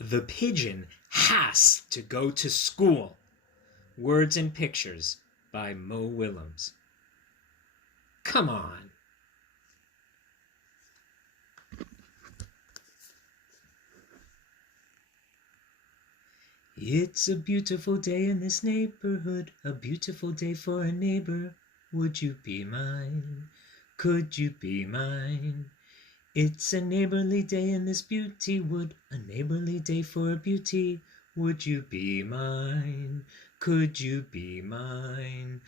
The pigeon has to go to school. Words and Pictures by Mo Willems. Come on. It's a beautiful day in this neighborhood, a beautiful day for a neighbor. Would you be mine? Could you be mine? It's a neighborly day in this beauty wood, a neighborly day for a beauty. Would you be mine? Could you be mine?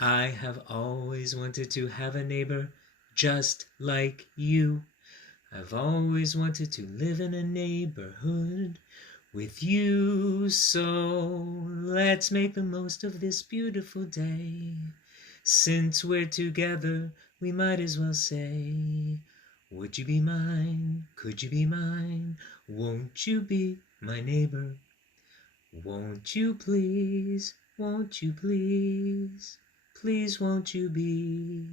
I have always wanted to have a neighbor just like you. I've always wanted to live in a neighborhood with you, so let's make the most of this beautiful day. Since we're together, we might as well say, would you be mine? Could you be mine? Won't you be my neighbor? Won't you please? Won't you please? Please won't you be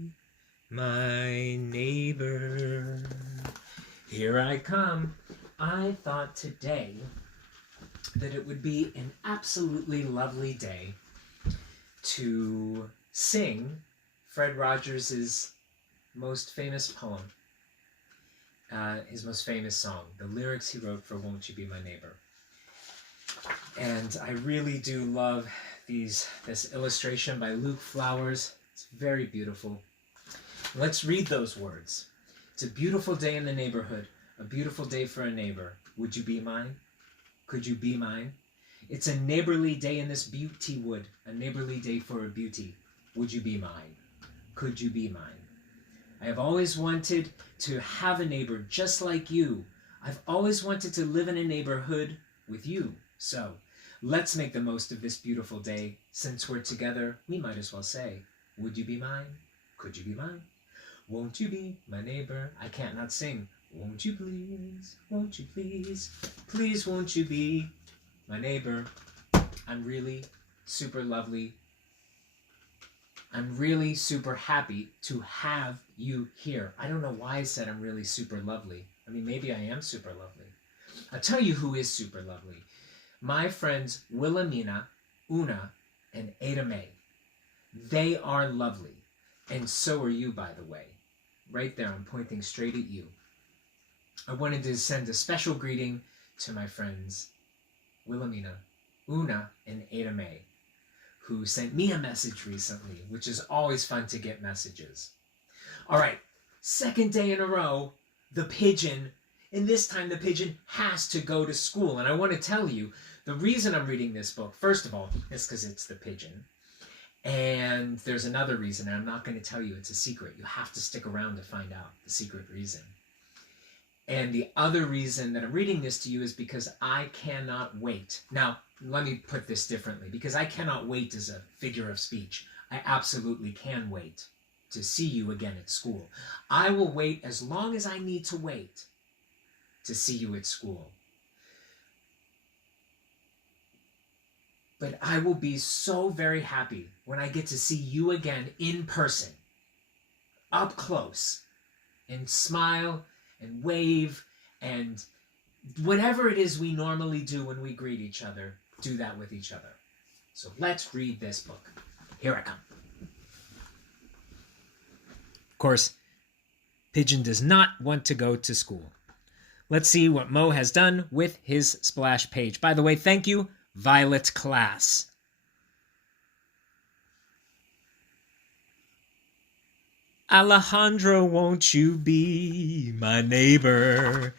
my neighbor? Here I come. I thought today that it would be an absolutely lovely day to sing Fred Rogers' most famous poem, his most famous song, the lyrics he wrote for Won't You Be My Neighbor. And I really do love this illustration by Luke Flowers. It's very beautiful. Let's read those words. It's a beautiful day in the neighborhood, a beautiful day for a neighbor. Would you be mine? Could you be mine? It's a neighborly day in this beauty wood, a neighborly day for a beauty. Would you be mine? Could you be mine? I have always wanted to have a neighbor just like you. I've always wanted to live in a neighborhood with you. So let's make the most of this beautiful day. Since we're together, we might as well say, would you be mine? Could you be mine? Won't you be my neighbor? I can't not sing. Won't you please? Won't you please? Please won't you be my neighbor? I'm really super lovely. I'm really super happy to have you here. I don't know why I said I'm really super lovely. I mean, maybe I am super lovely. I'll tell you who is super lovely. My friends Wilhelmina, Una, and Ada Mae. They are lovely. And so are you, by the way. Right there, I'm pointing straight at you. I wanted to send a special greeting to my friends Wilhelmina, Una, and Ada Mae, who sent me a message recently, which is always fun to get messages. All right, second day in a row, the pigeon, and this time the pigeon has to go to school. And I want to tell you, the reason I'm reading this book, first of all, is because it's the pigeon. And there's another reason, and I'm not going to tell you, it's a secret. You have to stick around to find out the secret reason. And the other reason that I'm reading this to you is because I cannot wait. Now, let me put this differently. Because I cannot wait as a figure of speech. I absolutely can wait to see you again at school. I will wait as long as I need to wait to see you at school. But I will be so very happy when I get to see you again in person, up close, and smile and wave, and whatever it is we normally do when we greet each other, do that with each other. So let's read this book. Here I come. Of course, Pigeon does not want to go to school. Let's see what Mo has done with his splash page. By the way, thank you, Violet class. Alejandro, won't you be my neighbor?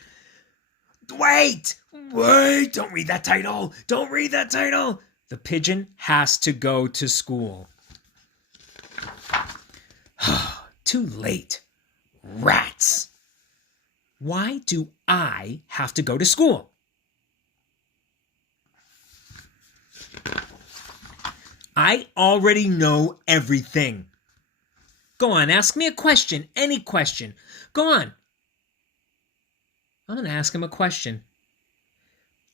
Wait! Don't read that title! Don't read that title! The pigeon has to go to school. Too late. Rats. Why do I have to go to school? I already know everything. Go on, ask me a question, any question. Go on. I'm going to ask him a question.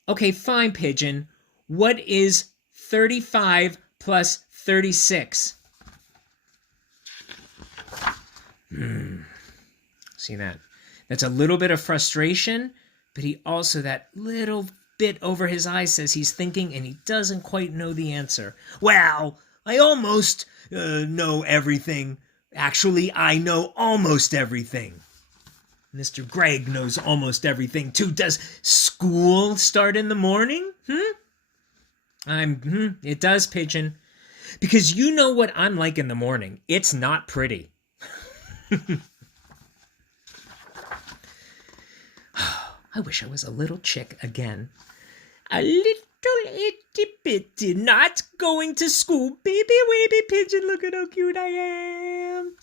Okay, fine, Pigeon. What is 35 plus 36? See that? That's a little bit of frustration, but he also that little bit over his eye says he's thinking and he doesn't quite know the answer. Well, I almost know everything. Actually, I know almost everything. Mr. Gregg knows almost everything, too. Does school start in the morning? It does, Pigeon. Because you know what I'm like in the morning. It's not pretty. I wish I was a little chick again. A little itty bitty, not going to school. Baby, baby pigeon, look at how cute I am.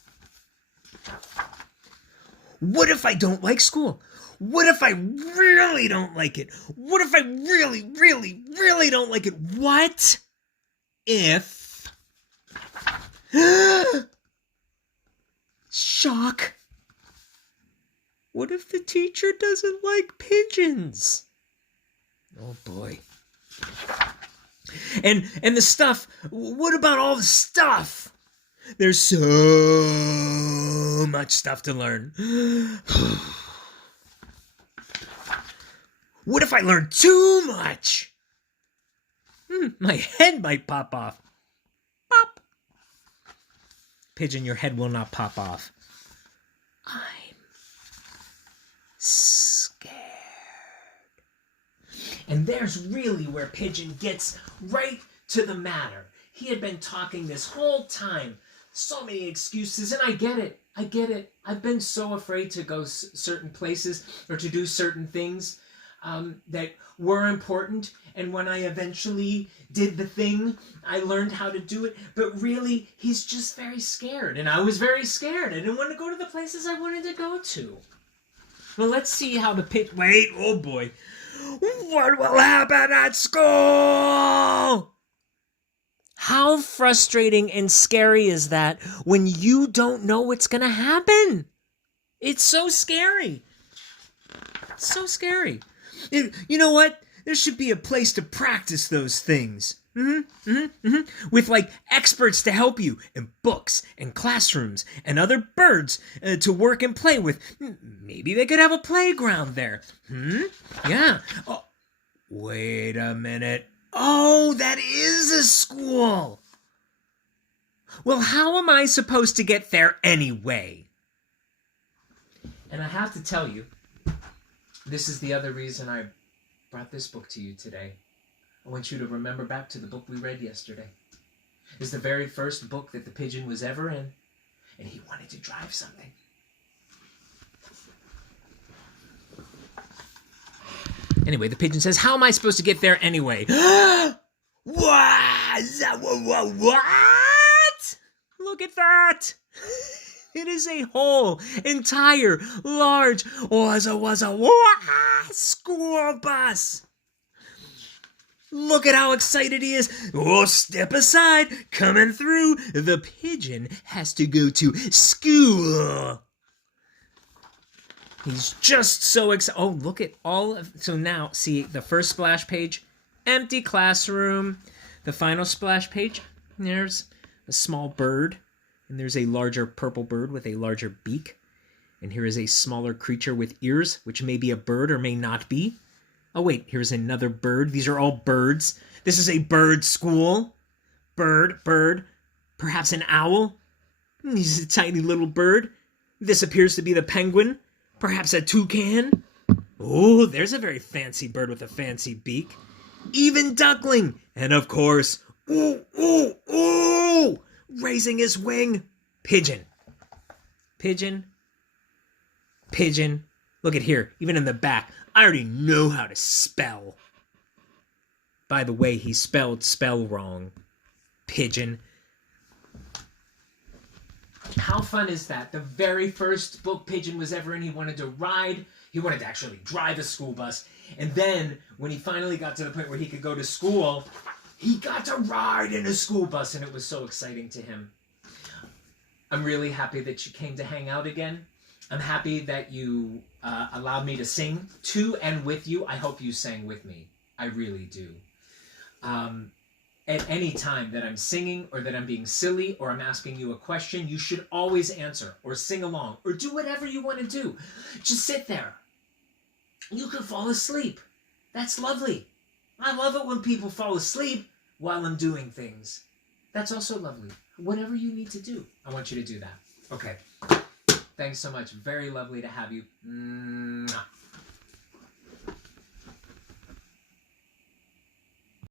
What if I don't like school? What if I really don't like it? What if I really, really, really don't like it? What if... Shock. What if the teacher doesn't like pigeons? Oh boy. And the stuff. What about all the stuff? There's so much stuff to learn. What if I learn too much? My head might pop off. Pop. Pigeon, your head will not pop off. I'm scared. And there's really where Pigeon gets right to the matter. He had been talking this whole time. So many excuses, and I get it. I get it. I've been so afraid to go certain places or to do certain things that were important. And when I eventually did the thing, I learned how to do it. But really, he's just very scared. And I was very scared. I didn't want to go to the places I wanted to go to. Well, let's see how the pit... Wait, oh boy. What will happen at school? How frustrating and scary is that when you don't know what's going to happen? It's so scary. It's so scary. You know what? There should be a place to practice those things. With like experts to help you, and books and classrooms and other birds to work and play with. Maybe they could have a playground there. Yeah. Oh, wait a minute. Oh, that is a school. Well, how am I supposed to get there anyway? And I have to tell you, this is the other reason I brought this book to you today. I want you to remember back to the book we read yesterday. It's the very first book that the pigeon was ever in, and he wanted to drive something. Anyway, the pigeon says, how am I supposed to get there anyway? What? Look at that. It is a whole, entire, large, school bus. Look at how excited he is. Oh, step aside. Coming through. The pigeon has to go to school. He's just so excited. Oh, look at all of... So now, see, the first splash page, empty classroom. The final splash page, there's a small bird. And there's a larger purple bird with a larger beak. And here is a smaller creature with ears, which may be a bird or may not be. Oh, wait, here's another bird. These are all birds. This is a bird school. Bird. Perhaps an owl. He's a tiny little bird. This appears to be the penguin. Perhaps a toucan. Oh, there's a very fancy bird with a fancy beak. Even duckling. And of course, raising his wing. Pigeon. Look at here, even in the back. I already know how to spell. By the way, he spelled spell wrong. Pigeon. How fun is that? The very first book Pigeon was ever in, he wanted to ride. He wanted to actually drive a school bus. And then, when he finally got to the point where he could go to school, he got to ride in a school bus, and it was so exciting to him. I'm really happy that you came to hang out again. I'm happy that you allowed me to sing to and with you. I hope you sang with me. I really do. At any time that I'm singing or that I'm being silly or I'm asking you a question, you should always answer or sing along or do whatever you want to do. Just sit there. You can fall asleep. That's lovely. I love it when people fall asleep while I'm doing things. That's also lovely. Whatever you need to do, I want you to do that. Okay. Thanks so much. Very lovely to have you. Mwah.